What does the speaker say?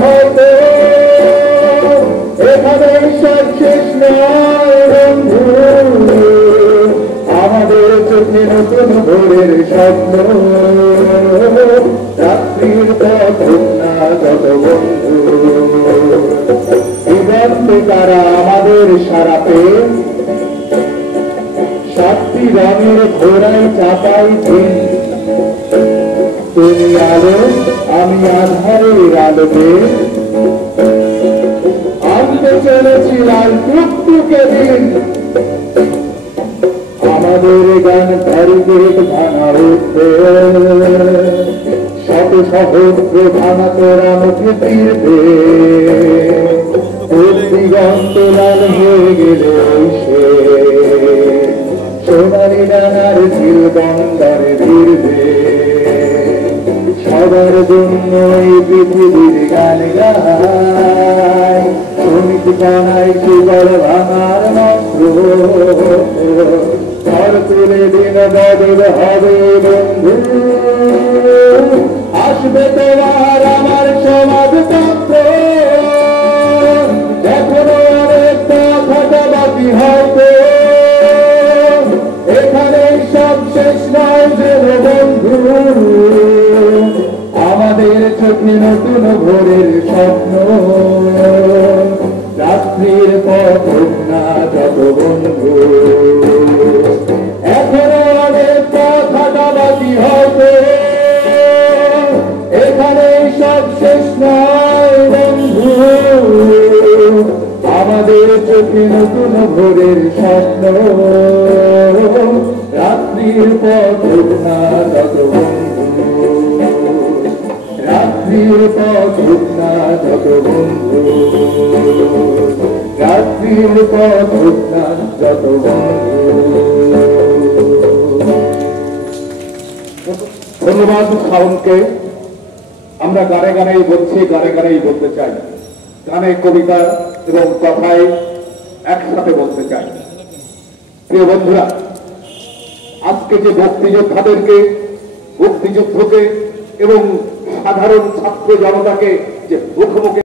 হয়তো এখানে সব শেষ নয় বন্ধু, আমাদের চোখে নতুন ভোরের স্বপ্ন, রাত্রির পথ না যত বন্ধু, দিগন্তে তারা আমাদের সারাতে, সাতটি রঙের ঘোড়ায় চাপাই দিন, তুমি আলো আমি আধারের আলোকে, আনতে চলেছি লাল টুকটুকে দিন, আমাদের গান ব্যারিকেড ভাঙা উঠবে, শত সহস্র ভাঙা তোরা মুখে ফিরবে, দিগন্ত লাল হয়ে গেলে সে সোনালি ডানার ঝিল বন্দরে ভিড়বে, সবার জন্য এই পৃথিবীর গান গায়, শ্রমিক বানায় সুগর ভাঙার মন্ত্র, ঘর তুলে দিন বদল হবে বন্ধু, আসবে তোমার আমার সমাজতন্ত্র, এখনো অনেক কথা বাকি হয়তো, এখানে সব শেষ নয় যে বন্ধু, আমাদের চোখে নতুন ভোরের স্বপ্ন, রাত্রির পথ না যত বন্ধু, এখনো অনেক কথা বাকি হয়তো, এখানে সব শেষ নয় বন্ধু, আমাদের চোখে নতুন ভোরের স্বপ্ন, রাত্রির পথ না যত বন্ধু, রাত্রির পথ না যত বন্ধু, রাত্রির পথ না যত বন্ধু। ধন্যবাদ শাওনকে। আমরা গানে গানেই বলছি, গানে গানেই বলতে চাই, গানে কবিতা এবং কথায় একসাথে বলতে চাই। প্রিয় বন্ধুরা, আজকে যে মুক্তিযোদ্ধাদেরকে, মুক্তিযুদ্ধকে এবং সাধারণ ছাত্র জনতাকে যে মুখোমুখি